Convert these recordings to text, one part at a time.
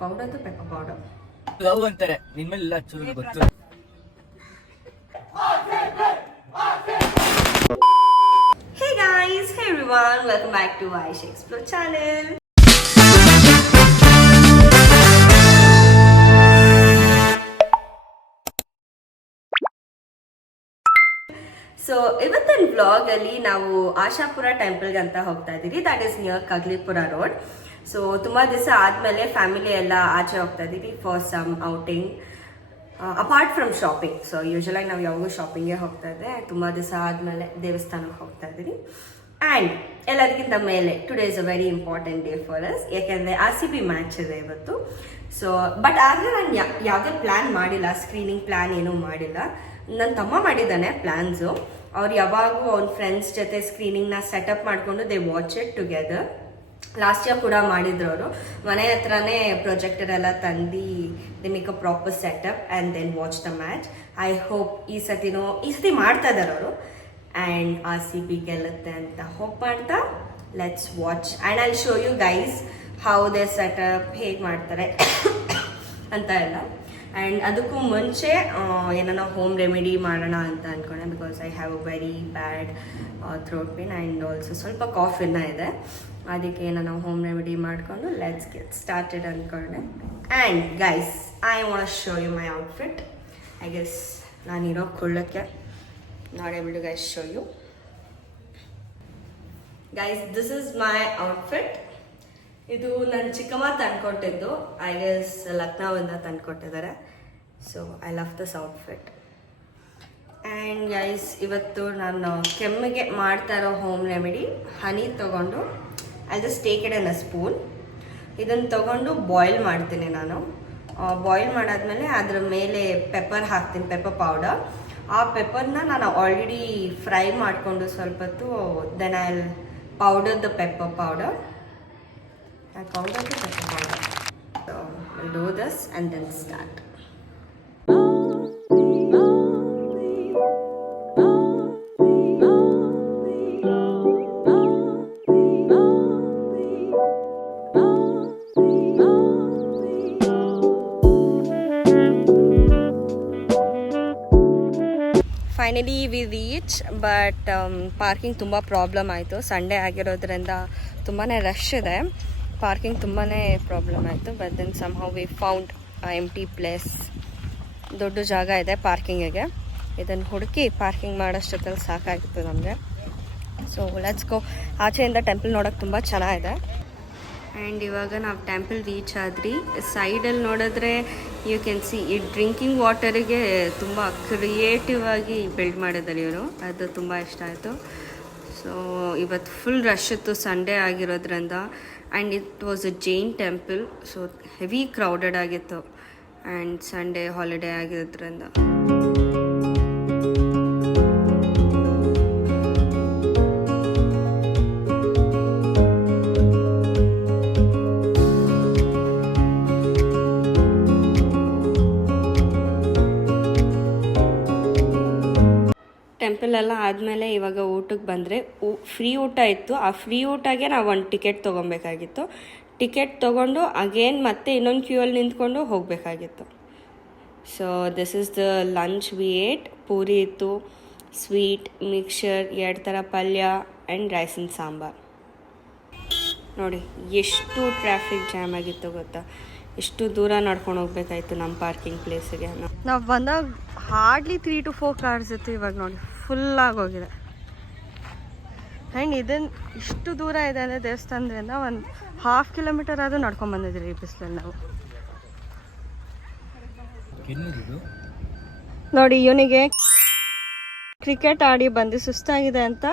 Powder pepper powder love ಅಂತಾರೆ ನಿಮ್ಮೆಲ್ಲ ಚೂರು ಗೊತ್ತು. Hey guys, hey everyone, welcome back to Aisha Explore channel. So ಇವತ್ತಿನ ವ್ಲಾಗ್ ಅಲ್ಲಿ ನಾವು ಆಶಾಪುರ ಟೆಂಪಲ್ಗೆ ಅಂತ ಹೋಗ್ತಾ ಇದ್ದೀವಿ. That is near Kaggalipura road. So ತುಂಬಾ ದಿವಸ ಆದ್ಮೇಲೆ ಫ್ಯಾಮಿಲಿ ಎಲ್ಲ ಆಚೆ ಹೋಗ್ತಾ ಇದ್ದೀವಿ for some outing apart from shopping. So ಯೂಶಲಾಗಿ ನಾವು ಯಾವಾಗೂ ಶಾಪಿಂಗ್ಗೆ ಹೋಗ್ತಾ ಇದ್ದೆ. ತುಂಬಾ ದಿವಸ ಆದ್ಮೇಲೆ ದೇವಸ್ಥಾನಕ್ಕೆ ಹೋಗ್ತಾ ಇದ್ದೀವಿ. ಆ್ಯಂಡ್ ಎಲ್ಲದಕ್ಕಿಂತ ಮೇಲೆ today is a very important day for us. ಯಾಕೆಂದರೆ RCB ಮ್ಯಾಚ್ ಇದೆ ಇವತ್ತು. ಸೊ ಬಟ್ ಆದರೆ ನಾನು ಯಾವುದೇ ಪ್ಲ್ಯಾನ್ ಮಾಡಿಲ್ಲ, ಸ್ಕ್ರೀನಿಂಗ್ ಪ್ಲ್ಯಾನ್ ಏನೂ ಮಾಡಿಲ್ಲ. ನನ್ನ ತಮ್ಮ ಮಾಡಿದ್ದಾನೆ ಪ್ಲ್ಯಾನ್ಸು. ಅವ್ರು ಯಾವಾಗೂ ಅವ್ನ ಫ್ರೆಂಡ್ಸ್ ಜೊತೆ ಸ್ಕ್ರೀನಿಂಗ್ನ ಸೆಟಪ್ ಮಾಡಿಕೊಂಡು they watch it together. Last year ಕೂಡ ಮಾಡಿದ್ರು ಅವರು. ಮನೆ ಹತ್ರನೇ ಪ್ರೊಜೆಕ್ಟರ್ ಎಲ್ಲ ತಂದು they make a proper setup and then watch the match. I hope ಈ ಸತಿ ಮಾಡ್ತಾ ಇದ್ದಾರೆ ಅವರು. ಆ್ಯಂಡ್ RCB ಗೆಲ್ಲುತ್ತೆ ಅಂತ ಹೋಪ್ ಮಾಡ್ತಾ let's watch and I show you guys how they setup ಹೇಗೆ ಮಾಡ್ತಾರೆ ಅಂತ ಎಲ್ಲ. ಆ್ಯಂಡ್ ಅದಕ್ಕೂ ಮುಂಚೆ ಏನೋ ಹೋಮ್ ರೆಮಿಡಿ ಮಾಡೋಣ ಅಂತ ಅಂದ್ಕೊಂಡೆ. Because I have a very bad throat pain and also ಸ್ವಲ್ಪ ಕಾಫಿನ ಇದೆ. ಅದಕ್ಕೆ ಏನೋ ಹೋಮ್ ರೆಮಿಡಿ ಮಾಡಿಕೊಂಡು ಲೆಟ್ಸ್ ಗೆಟ್ ಸ್ಟಾರ್ಟೆಡ್ ಅಂದ್ಕೊಂಡೆ. And guys I want show you my outfit. I guess ನಾನಿರೋ ಕೊಳ್ಳಕ್ಕೆ not able to guys show you. Guys this is my outfit. ಇದು ನನ್ನ ಚಿಕ್ಕಮ್ಮ ತಂದ್ಕೊಟ್ಟಿದ್ದು. ಐ ಗೆಸ್ ಲಕ್ನೋವಿಂದ ತಂದ್ಕೊಟ್ಟಿದ್ದಾರೆ. So I love this outfit. And guys ಇವತ್ತು ನಾನು ಕೆಮ್ಮಿಗೆ ಮಾಡ್ತಾ ಇರೋ ಹೋಮ್ ರೆಮಿಡಿ ಹನಿ ತೊಗೊಂಡು I just take it in a spoon. ಇದನ್ನು ತೊಗೊಂಡು ಬಾಯ್ಲ್ ಮಾಡ್ತೀನಿ ನಾನು. ಬಾಯ್ಲ್ ಮಾಡಾದ್ಮೇಲೆ ಅದ್ರ ಮೇಲೆ ಪೆಪ್ಪರ್ ಹಾಕ್ತೀನಿ, ಪೆಪ್ಪರ್ ಪೌಡರ್. ಆ ಪೆಪ್ಪರ್ನ ನಾನು ಆಲ್ರೆಡಿ ಫ್ರೈ ಮಾಡಿಕೊಂಡು ಸ್ವಲ್ಪ ಹೊತ್ತು then I powder the pepper powder. I powder the pepper powder. So we'll do this and then start. Finally we reach. But parking ತುಂಬ ಪ್ರಾಬ್ಲಮ್ ಆಯಿತು. ಸಂಡೇ ಆಗಿರೋದ್ರಿಂದ ತುಂಬಾ ರಶ್ ಇದೆ. ಪಾರ್ಕಿಂಗ್ ತುಂಬಾ ಪ್ರಾಬ್ಲಮ್ ಆಯಿತು. But then somehow we found empty place. ದೊಡ್ಡ ಜಾಗ ಇದೆ ಪಾರ್ಕಿಂಗಿಗೆ. ಇದನ್ನು ಹುಡುಕಿ ಪಾರ್ಕಿಂಗ್ ಮಾಡೋಷ್ಟೊತ್ತಲ್ಲಿ ಸಾಕಾಗಿತ್ತು ನಮಗೆ. So let's go. ಆಚೆಯಿಂದ ಟೆಂಪಲ್ ನೋಡೋಕ್ಕೆ ತುಂಬ ಚೆನ್ನಾಗಿದೆ. ಆ್ಯಂಡ್ ಇವಾಗ ನಾವು ಟೆಂಪಲ್ ರೀಚ್ ಆದ್ರಿ. ಸೈಡಲ್ಲಿ ನೋಡಿದ್ರೆ ಯು ಕ್ಯಾನ್ ಸಿ ಈ ಡ್ರಿಂಕಿಂಗ್ ವಾಟರಿಗೆ ತುಂಬ ಕ್ರಿಯೇಟಿವ್ ಆಗಿ ಬಿಲ್ಡ್ ಮಾಡಿದ್ದಾರೆ ಇವರು. ಅದು ತುಂಬ ಇಷ್ಟ ಆಯಿತು. ಸೊ ಇವತ್ತು ಫುಲ್ ರಶ್ ಇತ್ತು ಸಂಡೇ ಆಗಿರೋದ್ರಿಂದ. And it was a Jain temple. So heavy crowded ಆಗಿತ್ತು. ಆ್ಯಂಡ್ ಸಂಡೇ ಹಾಲಿಡೇ ಆಗಿರೋದ್ರಿಂದ ಟೆಂಪಲ್ ಎಲ್ಲ ಆದಮೇಲೆ ಇವಾಗ ಊಟಕ್ಕೆ ಬಂದರೆ ಫ್ರೀ ಊಟ ಇತ್ತು. ಆ ಫ್ರೀ ಊಟಗೆ ನಾವು ಒಂದು ಟಿಕೆಟ್ ತೊಗೊಬೇಕಾಗಿತ್ತು. ಟಿಕೆಟ್ ತೊಗೊಂಡು ಅಗೇನ್ ಮತ್ತೆ ಇನ್ನೊಂದು ಕ್ಯೂಯಲ್ಲಿ ನಿಂತ್ಕೊಂಡು ಹೋಗಬೇಕಾಗಿತ್ತು. So this is the lunch we ate. Puri ಇತ್ತು, ಸ್ವೀಟ್, ಮಿಕ್ಸರ್, 2 ಥರ ಪಲ್ಯ ಆ್ಯಂಡ್ ರೈಸ್ ಆ್ಯಂಡ್ ಸಾಂಬಾರ್. ನೋಡಿ ಎಷ್ಟು ಟ್ರಾಫಿಕ್ ಜಾಮ್ ಆಗಿತ್ತು ಗೊತ್ತಾ. ಎಷ್ಟು ದೂರ ನಡ್ಕೊಂಡು ಹೋಗ್ಬೇಕಾಯ್ತು ನಮ್ಮ ಪಾರ್ಕಿಂಗ್ ಪ್ಲೇಸಿಗೆ. ನಾವು ಬಂದಾಗ ಹಾರ್ಡ್ಲಿ 3 to 4 ಕಾರ್ಸ್ ಇತ್ತು. ಇವಾಗ ನೋಡಿ ಫುಲ್ಲಾಗೋಗಿದೆ. ಆ್ಯಂಡ್ ಇದನ್ನು ಇಷ್ಟು ದೂರ ಇದೆ ಅಂದರೆ ದೇವಸ್ಥಾನದಿಂದ ಒಂದು 1/2 ಕಿಲೋಮೀಟರ್ ಆದರೂ ನಡ್ಕೊಂಬಂದಿದ್ದೀರಿ ಈ ಬಿಸಿಲಲ್ಲಿ ನಾವು. ನೋಡಿ ಇವನಿಗೆ ಕ್ರಿಕೆಟ್ ಆಡಿ ಬಂದು ಸುಸ್ತಾಗಿದೆ ಅಂತ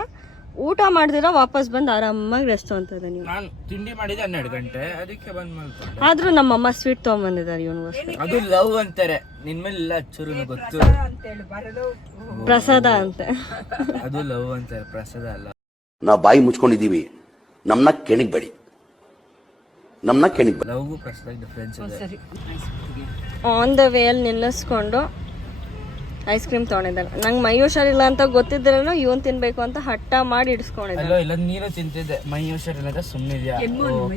ಊಟ ಮಾಡಿದಿರ ವಾಪಸ್ ಬಂದು ಆರಾಮಾಗಿ ರೆಸ್ಟ್ ತೊಗೊಂತದ. ನೀವು ನಾನು ತಿಂಡಿ ಮಾಡಿದೆ 12 ಗಂಟೆ, ಅದಕ್ಕೆ ಬಂದ್ ಮಾಡ್ಕೊಂಡೆ. ಆದ್ರೂ ನಮ್ಮಮ್ಮ ಸ್ವೀಟ್ ತೊಗೊಂಬಂದಿದ್ದಾರೆ ಇವನಿಗೋಸ್ಕರ. ಅದು ಲವ್ ಅಂತಾರೆ. ನಿನ್ಮೇಲೆ ಚೂರು ಗೊತ್ತು. ಪ್ರಸಾದ ಅಂತೆ. ಅದು ಲವ್ ಅಂತಾರೆ, ಪ್ರಸಾದ ಅಲ್ಲ. ನಾವು ಬಾಯಿ ಮುಚ್ಕೊಂಡಿದೀವಿ, ನಮ್ಮನ್ನ ಕೆಣಿಗ್ಬೇಡಿ. ಲವ್ಗೂ ಪ್ರಸಾದ ಡಿಫ್ರೆನ್ಸ್ ಇದೆ. ಆನ್ ದ ವೇ ಅಲ್ಲಿ ನಿಲ್ಲಿಸ್ಕೊಂಡು ಐಸ್ ಕ್ರೀಮ್ ತೊಗೊಂಡಿದ್ದಾನೆ. ನಂಗೆ ಮೈ ಹುಷಾರಿಲ್ಲ ಅಂತ ಗೊತ್ತಿದ್ರೂ ಇವನ್ ತಿನ್ಬೇಕು ಅಂತ ಹಠ ಮಾಡಿ ಇಡಿಸ್ಕೊಂಡಿದ್ದೆ. ಇಲ್ಲ ನೀನು ತಿಂತಿದ್ದೆ. ಮೈ ಹುಷಾರಿಲ್ಲ ಸುಮ್ಮನಿದ್ಯಾ?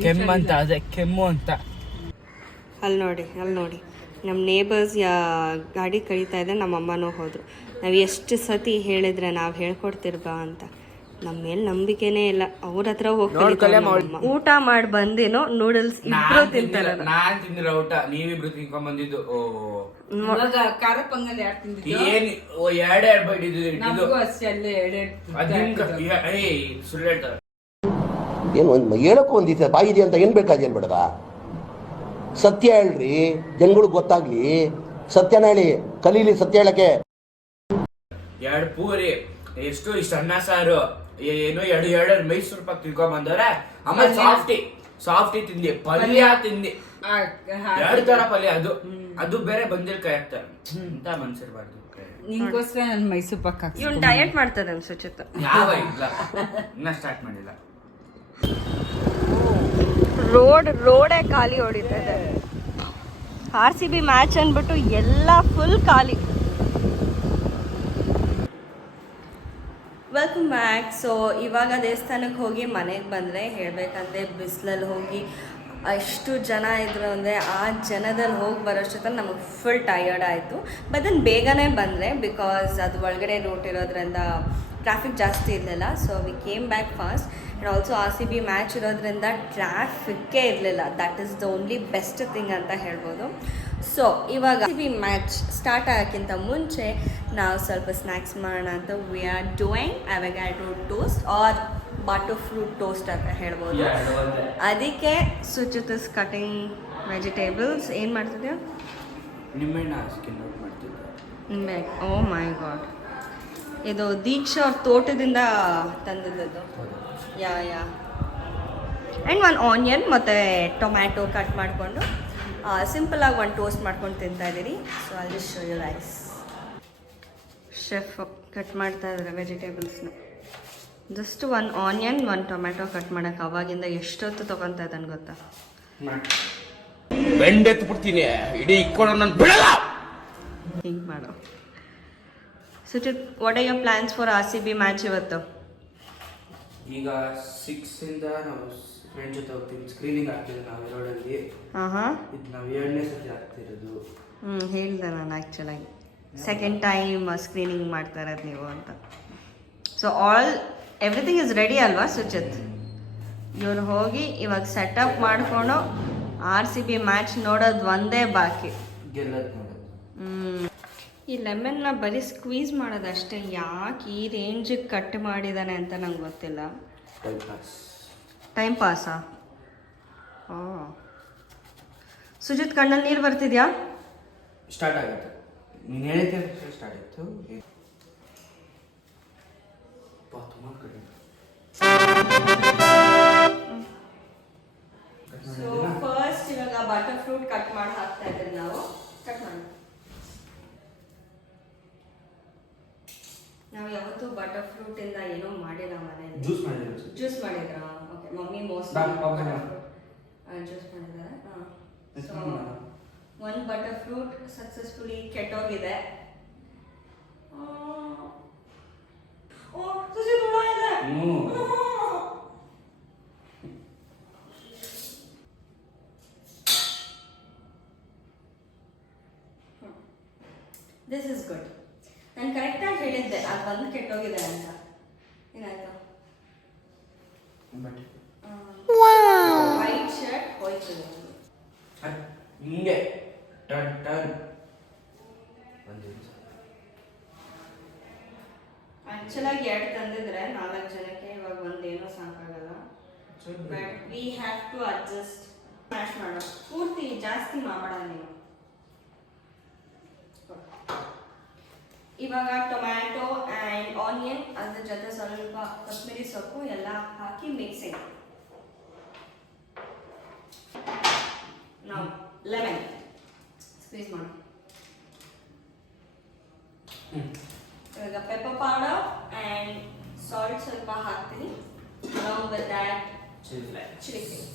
ಕೆಮ್ಮು ಅಂತ. ಅದೇ ಕೆಮ್ಮು ಅಂತ. ಅಲ್ಲಿ ನೋಡಿ ನಮ್ಮ ನೇಬರ್ಸ್ ಗಾಡಿ ಕಳೀತಾ ಇದೆ, ನಮ್ಮ ಅಮ್ಮನೂ ಹೋದರು. ನಾವು ಎಷ್ಟು ಸತಿ ಹೇಳಿದ್ರೆ ನಾವು ಹೇಳ್ಕೊಡ್ತಿರ್ಬಾ ಅಂತ, ನಮ್ಮ ಮೇಲೆ ನಂಬಿಕೆನೇ ಇಲ್ಲ. ಅವ್ರ ಹತ್ರ ಹೋಗಿ ಊಟ ಮಾಡಿ ಬಂದೇನೋ ನೂಡಲ್ಸ್ ಇಬ್ರು ತಿಂತಾರ. ನಾನ್ ತಿಂದಿರೋ ಊಟ ನೀವಿಬ್ರು ತಿನ್ಕೊಂಡ್ ಬಂದಿದ್ದು. ಖಾರ ಪೊಂಗಲ್ ಯಾರು ತಿಂದಿದ್ದು? ಏನ್ ಎರಡೆರಡು ಬೈಟ್ ನಮಗೂ ಅಷ್ಟೇ ಅಲ್ಲೇ ಸುಳ್ಳು ಹೇಳ್ತಾರೆ. ಏನು ಹೇಳಕ್ಕೂ ಒಂದು ದಿವಸ ಬಾಯಿ ಇದೆ ಅಂತ ಏನು ಬೇಕಾದೇನು ಬೇಡದ? ಸತ್ಯ ಹೇಳ್ರಿ, ಜನಗಳಿಗೆ ಗೊತ್ತಾಗ್ಲಿ. ಸತ್ಯನ ಹೇಳಿ, ಕಲೀಲಿ ಸತ್ಯ ಹೇಳಕ್ಕೆ. ಎರಡು ಪೂರಿ ಎಷ್ಟು ಇಷ್ಟ ಅನ್ನ ಸಾರು ಏನೋ ಎರಡು ಮೈಸೂರು ಪಾಕ್ ತಿಳ್ಕೊಂಡ್ ಬಂದವ್ರೆ. ಆಮೇಲೆ ಸಾಫ್ಟಿ ತಿಂದಿ, ಪಲ್ಯ ತಿಂದಿ, ಎರಡು ತರ ಪಲ್ಯ. ಅದು ಬೇರೆ ಬಂದಿಲ್ ಕೈ ಹಾಕ್ತಾರೆ ಅಂತ ಮನ್ಸಿರ್ಬಾರ್ದು. ನಿಂಗೋಸ್ಕರ ನನ್ ಮೈಸೂರು ಪಾಕ್ ಹಾಕ್ಸಿ. ಇವ್ನು ಡಯಟ್ ಮಾಡ್ತದೆ ಅನ್ಸುಚಿತ್ತ. ಯಾವ ಇಲ್ಲ, ಇನ್ನ ಸ್ಟಾರ್ಟ್ ಮಾಡಿಲ್ಲ. ರೋಡೇ ಖಾಲಿ ಹೊಡಿತಾ ಇದೆ. RCB ಮ್ಯಾಚ್ ಅಂದ್ಬಿಟ್ಟು ಎಲ್ಲ ಫುಲ್ ಖಾಲಿ. Welcome back. ಸೊ ಇವಾಗ ದೇವಸ್ಥಾನಕ್ಕೆ ಹೋಗಿ ಮನೆಗೆ ಬಂದರೆ ಹೇಳಬೇಕಂದ್ರೆ ಬಿಸಿಲಲ್ಲಿ ಹೋಗಿ ಎಷ್ಟು ಜನ ಇದ್ರು ಅಂದರೆ ಆ ಜನದಲ್ಲಿ ಹೋಗಿ ಬರೋಷ್ಟೊತ್ತಲ್ಲಿ ನಮಗೆ ಫುಲ್ ಟಯರ್ಡ್ ಆಯಿತು. ಬಟ್ ದೆನ್ ಬೇಗನೆ ಬಂದರೆ ಬಿಕಾಸ್ ಅದು ಒಳಗಡೆ ರೂಟ್ ಇರೋದ್ರಿಂದ ಟ್ರಾಫಿಕ್ ಜಾಸ್ತಿ ಇರಲಿಲ್ಲ. So we came back fast. And also RCB match ಇರೋದ್ರಿಂದ ಟ್ರಾಫಿಕ್ಕೇ ಇರಲಿಲ್ಲ. That is the only best thing ಅಂತ ಹೇಳ್ಬೋದು. ಸೊ ಇವಾಗ RCB ಮ್ಯಾಚ್ ಸ್ಟಾರ್ಟ್ ಆಗೋಕ್ಕಿಂತ ಮುಂಚೆ ನಾವು ಸ್ವಲ್ಪ ಸ್ನ್ಯಾಕ್ಸ್ ಮಾಡೋಣ ಅಂತ we are doing avocado toast or butter fruit toast ಅಂತ ಹೇಳ್ಬೋದು. ಅದಕ್ಕೆ ಸುಚಿತ್ ಇಸ್ ಕಟಿಂಗ್ ವೆಜಿಟೇಬಲ್ಸ್. ಏನು ಮಾಡ್ತಿದ್ಯಾ? ನಿಮ್ಮೆಣ್ಣ ಸ್ಕಿನ್ ಔಟ್ ಮಾಡ್ತಿದ್ದೆ. ನಿಂಬೆ. ಓ ಮೈ ಗಾಡ್, ಇದು ದೀಕ್ಷಾ ಅವ್ರ ತೋಟದಿಂದ ತಂದಿದ್ದದು. ಯಾ ಆ್ಯಂಡ್ ಒಂದು ಆನಿಯನ್ ಮತ್ತು ಟೊಮ್ಯಾಟೊ ಕಟ್ ಮಾಡಿಕೊಂಡು ಸಿಂಪಲಾಗಿ ಒಂದು ಟೋಸ್ಟ್ ಮಾಡ್ಕೊಂಡು ತಿಂತಾ ಇದ್ದೀರಿ. ಸೊ ಅಲ್ಲಿ show you rice. Chef cut ಮಾಡ್ತಾ ಇದ್ದಾರೆ ವೆಜಿಟೇಬಲ್ಸ್ನ. ಜಸ್ಟ್ ಒಂದು ಆನಿಯನ್ ಒಂದು ಟೊಮ್ಯಾಟೊ ಕಟ್ ಮಾಡೋಕೆ ಅವಾಗಿಂದ ಎಷ್ಟೊತ್ತು ತೊಗೊತಾ ಇದ್ದಾನೆ ಗೊತ್ತಾ? ಬೆಂಡೆತ್ತು ಬಿಡ್ತೀನಿ, ಇಡೀ ಇಕ್ಕೊಂಡು ನನ್ನ ಬಿಡಲ್ಲ. ಹಿಂಗೆ ಮಾಡೋ. Suchit, what are your plans for RCB match ಇವತ್ತು? ಈಗ 6 ಇಂದ ನಾವು ಫ್ರೆಂಡ್ ಜೊತೆ ಹೋಗ್ತೀವಿ. ಸ್ಕ್ರೀನಿಂಗ್ ಆಗ್ತಿದೆ ನಾವು ರೋಡಲ್ಲಿ. ಇದು ನಾವು 7ನೇ ಸತಿ ಆಗ್ತಿರೋದು. ಹೇಳಿದೆ ನಾನು ಆ್ಯಕ್ಚುಲಾಗಿ ಸೆಕೆಂಡ್ ಟೈಮ್ ಸ್ಕ್ರೀನಿಂಗ್ ಮಾಡ್ತಾ ಇರೋದು ನೀವು ಅಂತ. ಸೊ ಎವ್ರಿಥಿಂಗ್ ಇಸ್ ರೆಡಿ ಅಲ್ವಾ ಸುಚಿತ್? ಇವ್ರು ಹೋಗಿ ಇವಾಗ ಸೆಟಪ್ ಮಾಡಿಕೊಂಡು RCB ಮ್ಯಾಚ್ ನೋಡೋದು ಒಂದೇ ಬಾಕಿ. ಗೆಲ್ಲೋದು ನೋಡೋದು. ಈ ಲೆಮನ್ನ ಬರೀ ಸ್ಕ್ವೀಸ್ ಮಾಡೋದಷ್ಟೇ. ಯಾಕೆ ಈ ರೇಂಜಿಗೆ ಕಟ್ ಮಾಡಿದ್ದಾನೆ ಅಂತ ನಂಗೆ ಗೊತ್ತಿಲ್ಲ. ಟೈಮ್ ಪಾಸಾ? ಓ ಸುಜಿತ್, ಕಣ್ಣಲ್ಲಿ ನೀರು ಬರ್ತಿದ್ಯಾ? ಸ್ಟಾರ್ಟ್ ಆಗುತ್ತೆ. ನೀನು ಹೇಳಿದ್ದೆ ಸ್ಟಾರ್ಟ್ ಆಯಿತು. ತುಂಬ ಕಡಿಮೆ. ಸೊ ಫಸ್ಟ್ ಇವಾಗ ಬಟರ್ ಫ್ರೂಟ್ ಕಟ್ ಮಾಡಿ ಹಾಕ್ತಾ ಇದ್ದೀವಿ ನಾವು. ಕಟ್ ಮಾಡಿ. ನಾವು ಯಾವತ್ತೂ ಬಟರ್ ಫ್ರೂಟ್ ಇಂದ ಏನೋ ಮಾಡಿಲ್ಲ ಮನೆಯಲ್ಲಿ. ಜ್ಯೂಸ್ ಮಾಡಿದ್ರ? ಓಕೆ, ಮಮ್ಮಿ ಮೋಸ್ಟ್ಲಿ ಜ್ಯೂಸ್ ಮಾಡಿದ್ದಾರೆ. ಸೊ ಒಂದು ಬಟರ್ ಫ್ರೂಟ್ ಸಕ್ಸಸ್ಫುಲಿ ಕೆಟ್ಟೋಗಿದೆ. This is good. ನಾನು ಕರೆಕ್ಟಾಗಿ ಹೇಳಿದ್ದೆ ಅದು ಒಂದು ಕೆಟ್ಟೋಗಿದೆ ಅಂತ. ಏನಾಯ್ತು? ವೈಟ್ ಶರ್ಟ್ ಹೋಯ್ತು. ಹಿಂಗೆ ಟನ್ ಆಕ್ಚುಲಾಗಿ 2 ತಂದಿದ್ರೆ 4 ಜನಕ್ಕೆ, ಇವಾಗ ಒಂದೇನೋ ಸಾಕಾಗಲ್ಲ. But we have to adjust. Smash ಮಾಡೋ ಪೂರ್ತಿ ಜಾಸ್ತಿ ಮಾಡಬೇಡ ನೀವು. ಇವಾಗ ಟೊಮ್ಯಾಟೊ ಆ್ಯಂಡ್ ಆನಿಯನ್ ಅದ್ರ ಜೊತೆ ಸ್ವಲ್ಪ ಕೊತ್ತಂಬರಿ ಸೊಪ್ಪು ಎಲ್ಲ ಹಾಕಿ ಮಿಕ್ಸಿಂಗ್. ನಾವು ಲೆಮನ್ ಸ್ಕ್ವೀಸ್ ಮಾಡಿ. ಇವಾಗ ಪೆಪ್ಪರ್ ಪೌಡರ್ ಆ್ಯಂಡ್ ಸಾಲ್ಟ್ ಸ್ವಲ್ಪ ಹಾಕ್ತೀನಿ. along with that chili flakes.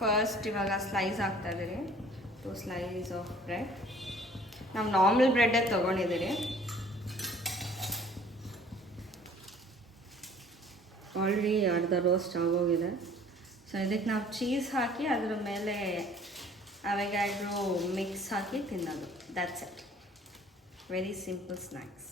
First ಇವಾಗ ಸ್ಲೈಸ್ ಹಾಕ್ತಾ ಇದ್ದೀರಿ 2 ಸ್ಲೈಸ್ ಆಫ್ ಬ್ರೆಡ್. ನಾವು ನಾರ್ಮಲ್ ಬ್ರೆಡ್ಡೇ ತೊಗೊಂಡಿದ್ದೀರಿ. ಆಲ್ರೆಡಿ ಅರ್ಧ ರೋಸ್ಟ್ ಆಗೋಗಿದೆ. ಸೊ ಇದಕ್ಕೆ ನಾವು ಚೀಸ್ ಹಾಕಿ ಅದ್ರ ಮೇಲೆ ಅವೆಗಾಡ್ರು ಮಿಕ್ಸ್ ಹಾಕಿ ತಿನ್ನೋದು. That's it. Very simple snacks.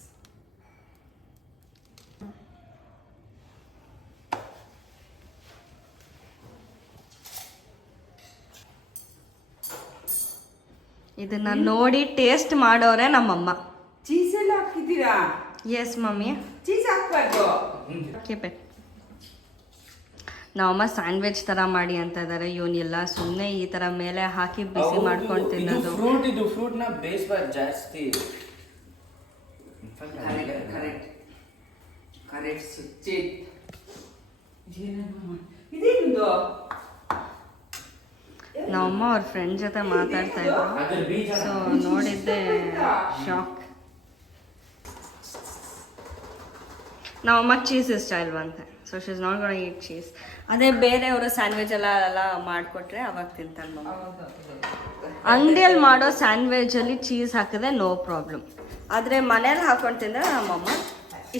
ಇದನ್ನ ನೋಡಿ ಟೇಸ್ಟ್ ಮಾಡೋರೆ ನಮ್ಮಮ್ಮ. ಚೀಸ್ ಎಲ್ಲ ಹಾಕಿದ್ದೀರಾ? S mummy. ಚೀಸ್ ಹಾಕ್ಬಾರ್ದು. ಕೇಪೆ ನಮ್ಮಮ್ಮ ಸ್ಯಾಂಡ್ವಿಚ್ ಥರ ಮಾಡಿ ಅಂತ ಇದ್ದಾರೆ. ಇವನ್ನೆಲ್ಲ ಸುಮ್ಮನೆ ಈ ಥರ ಮೇಲೆ ಹಾಕಿ ಬಿಸಿ ಮಾಡ್ಕೊಂಡು ತಿನ್ನೋದು. ಇದು ಫ್ರೂಟ್ನ ಬೇಯಿಸಬಾರ್ದು ಜಾಸ್ತಿ. ಕರೆಕ್ಟ್ ಸುಚಿತ್. ಇದೇನು? ನಮ್ಮಮ್ಮ ಅವ್ರ ಫ್ರೆಂಡ್ ಜೊತೆ ಮಾತಾಡ್ತಾ ಇದ್ರು. ಸೊ ನೋಡಿದ್ದೆ ಶಾಕ್. ನಮ್ಮಮ್ಮ ಚೀಸ್ ಇಷ್ಟ ಇಲ್ವಂತೆ. So she is not gonna eat cheese. ಅದೇ ಬೇರೆಯವರು ಸ್ಯಾಂಡ್ವಿಚ್ ಎಲ್ಲ ಮಾಡಿಕೊಟ್ರೆ ಅವಾಗ ತಿಂತಾನೆ ಮಮ್ಮ. ಅಂಗಡಿಯಲ್ಲಿ ಮಾಡೋ ಸ್ಯಾಂಡ್ವಿಚಲ್ಲಿ ಚೀಸ್ ಹಾಕಿದ್ರೆ ನೋ ಪ್ರಾಬ್ಲಮ್. ಆದರೆ ಮನೇಲಿ ಹಾಕೊಂಡು ತಿಂದರೆ ನಮ್ಮಮ್ಮ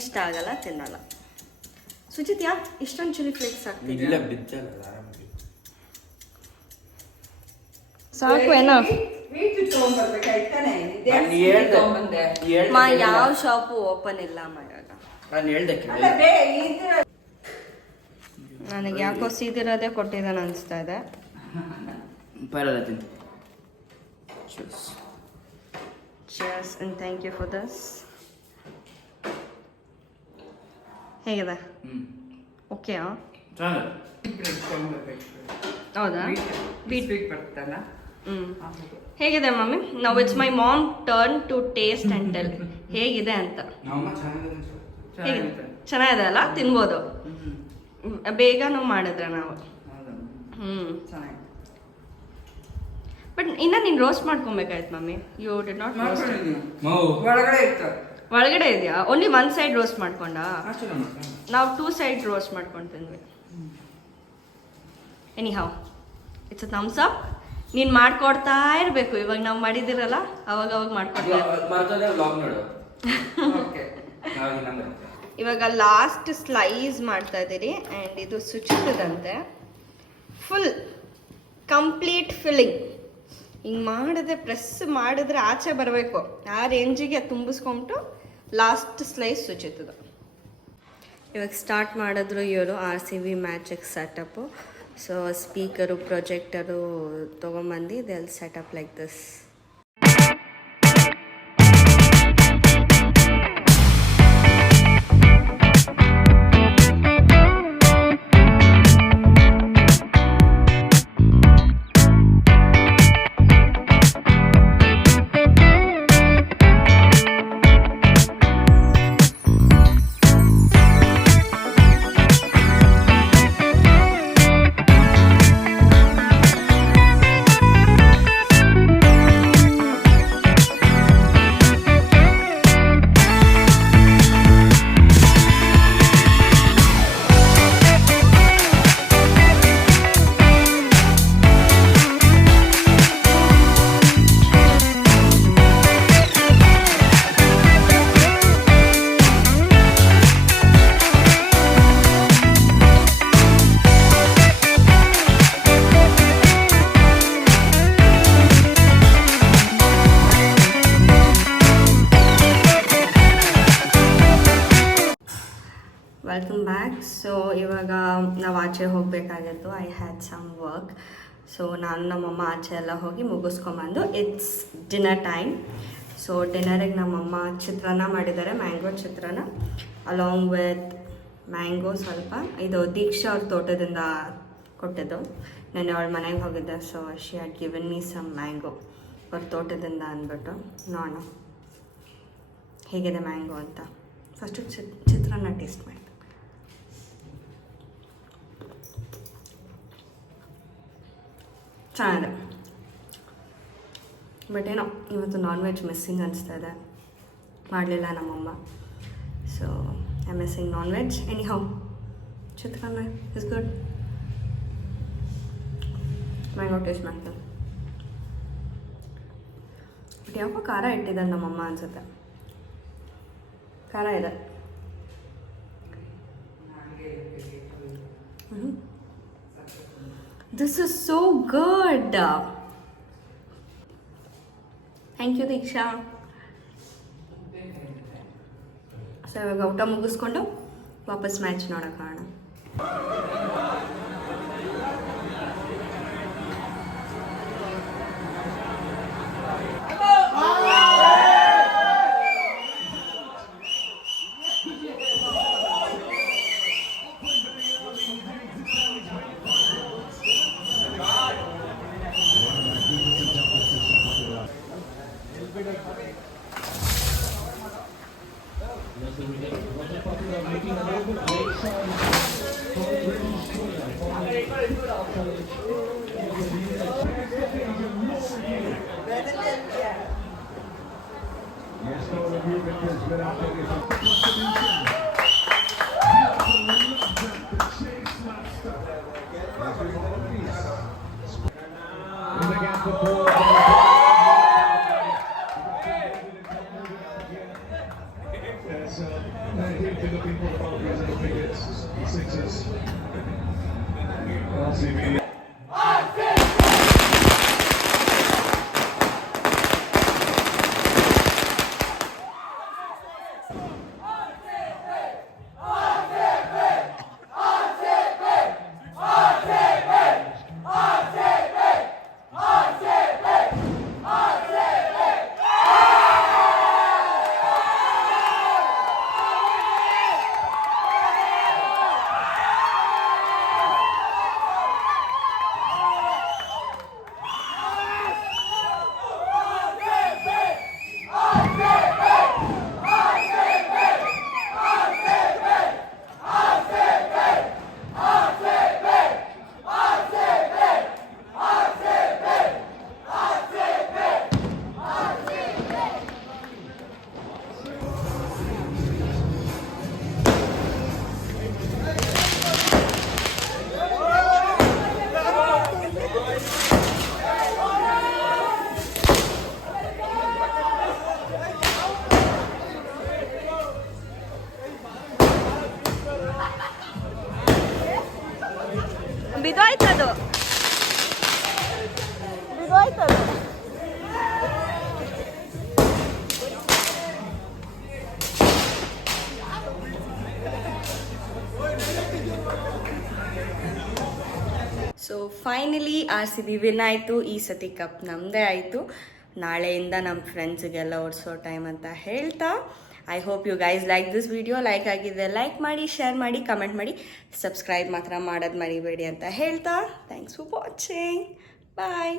ಇಷ್ಟ ಆಗಲ್ಲ, ತಿನ್ನಲ್ಲ. ಸುಚಿತ್ ಯಾಕೆ ಇಷ್ಟೊಂದು ಚಿಲ್ಲಿ ಫ್ಲೇಕ್ಸ್ ಹಾಕ್ತಿದ್ದೆ? ಸಾಕು ಏನೋ. ಮಾ ಯಾವ ಶಾಪು ಓಪನ್ ಇಲ್ಲ ಇವಾಗ. ನಾನು ಹೇಳ್ದೆ ನನಗೆ ಯಾಕೋ ಸೀದಿರೋದೇ ಕೊಟ್ಟಿದ್ದಾನೆ ಅನಿಸ್ತಾ ಇದೆ. ಪರಲ್ಲ ತಿಂತ. Cheers and thank you for this. ಹೇಗಿದೆ? ಓಕೆ ಹೌದಾ? ಬೀಟ್ ಬರ್ತಲ್ಲ. ಹೇಗಿದೆ mummy? Now it's my mom turn to taste and tell ಹೇಗಿದೆ ಅಂತ. ಚೆನ್ನಾಗಿದೆ ಅಲ್ಲ? ತಿನ್ಬೋದು. ಬೇಗನೂ ಮಾಡಿದ್ರೆ ನಾವು. ಬಟ್ ಇನ್ನ ನೀನು ರೋಸ್ಟ್ ಮಾಡ್ಕೊಬೇಕಾಯ್ತು mummy. You did not roast. ಒಳಗಡೆ ಇತ್ತು. ಒಳಗಡೆ ಇದೆಯಾ? ಓನ್ಲಿ 1 ಸೈಡ್ ರೋಸ್ಟ್ ಮಾಡ್ಕೊಂಡ? ನಾವು 2 ಸೈಡ್ ರೋಸ್ಟ್ ಮಾಡ್ಕೊಂಡು ತಿಂದ್ವಿ. Any how it's a thumbs up. ನೀನು ಮಾಡ್ಕೊಡ್ತಾ ಇರಬೇಕು. ಇವಾಗ ನಾವು ಮಾಡಿದಿರಲ್ಲ ಅವಾಗ ಮಾಡ್ಕೊಡ್ತಾ. ಇವಾಗ ಲಾಸ್ಟ್ ಸ್ಲೈಸ್ ಮಾಡ್ತಾ ಇದ್ದೀರಿ ಆ್ಯಂಡ್ ಇದು ಸುಚಿತದಂತೆ. ಫುಲ್ ಕಂಪ್ಲೀಟ್ ಫಿಲ್ಲಿಂಗ್ ಹಿಂಗೆ ಮಾಡಿದ್ರೆ ಪ್ರೆಸ್ ಮಾಡಿದ್ರೆ ಆಚೆ ಬರಬೇಕು. ಆ ರೇಂಜಿಗೆ ತುಂಬಿಸ್ಕೊಂಬಿಟ್ಟು ಲಾಸ್ಟ್ ಸ್ಲೈಸ್ ಸುಚಿತದ. ಇವಾಗ ಸ್ಟಾರ್ಟ್ ಮಾಡಿದ್ರು ಇವರು RCB magic setup. So speaker projector ತೊಗೊಂಬಂದು they'll setup like this. Welcome back. So ಇವಾಗ ನಾವು ಆಚೆ ಹೋಗಬೇಕಾಗಿತ್ತು. I had some work. So ನಾನು ನಮ್ಮಮ್ಮ ಆಚೆ ಎಲ್ಲ ಹೋಗಿ ಮುಗಿಸ್ಕೊಂಬಂದು ಇಟ್ಸ್ ಡಿನ್ನರ್ ಟೈಮ್. ಸೊ ಡಿನ್ನರಿಗೆ ನಮ್ಮಮ್ಮ ಚಿತ್ರಾನ್ನ ಮಾಡಿದ್ದಾರೆ, ಮ್ಯಾಂಗೋ ಚಿತ್ರಾನ್ನ ಅಲಾಂಗ್ ವಿತ್ ಮ್ಯಾಂಗೋ ಸ್ವಲ್ಪ. ಇದು ದೀಕ್ಷಾ ಅವ್ರ ತೋಟದಿಂದ ಕೊಟ್ಟಿದ್ದು. ನಾನು ಅವಳ ಮನೆಗೆ ಹೋಗಿದ್ದೆ. So she had given me some mango ಅವ್ರ ತೋಟದಿಂದ ಅಂದ್ಬಿಟ್ಟು. ನೋಡೋಣ ಹೇಗಿದೆ ಮ್ಯಾಂಗೋ ಅಂತ. ಫಸ್ಟು ಚಿತ್ರಾನ್ನ ಟೇಸ್ಟ್ ಮಾಡಿ. ಚೆನ್ನಾಗಿದೆ. ಬಟ್ ಏನೋ ಇವತ್ತು ನಾನ್ ವೆಜ್ ಮಿಸ್ಸಿಂಗ್ ಅನಿಸ್ತಾ ಇದೆ. ಮಾಡಲಿಲ್ಲ ನಮ್ಮಮ್ಮ. So I missing non veg. Any how chitranna is good. Mango taste ಮಾಡ್ತೀನಿ. ಬಟ್ ಯಾಕೋ ಖಾರ ಇಟ್ಟಿದ್ದಾರೆ ನಮ್ಮಮ್ಮ ಅನ್ಸುತ್ತೆ. ಖಾರ ಇದೆ. This is so good. Thank you, Diksha. So ಇವಾಗ ಊಟ ಮುಗಿಸ್ಕೊಂಡು ವಾಪಸ್ ಮ್ಯಾಚ್ ನೋಡೋಕೆ ಕಾರಣ. ಬಿದ್ದೋಯ್ತದು. ಸೊ ಫೈನಲಿ RCB ವಿನ್ ಆಯಿತು. ಈ ಸತಿ ಕಪ್ ನಮ್ಮದೇ ಆಯಿತು. ನಾಳೆಯಿಂದ ನಮ್ಮ ಫ್ರೆಂಡ್ಸಿಗೆಲ್ಲ ಓಡಿಸೋ ಟೈಮ್ ಅಂತ ಹೇಳ್ತಾ, I hope you guys like this video. Like ಆಗಿದೆ ಲೈಕ್ ಮಾಡಿ, ಶೇರ್ ಮಾಡಿ, ಕಮೆಂಟ್ ಮಾಡಿ, ಸಬ್ಸ್ಕ್ರೈಬ್ ಮಾತ್ರ ಮಾಡೋದು ಮರಿಬೇಡಿ ಅಂತ ಹೇಳ್ತಾ, ಥ್ಯಾಂಕ್ಸ್ ಫಾರ್ ವಾಚಿಂಗ್. ಬಾಯ್.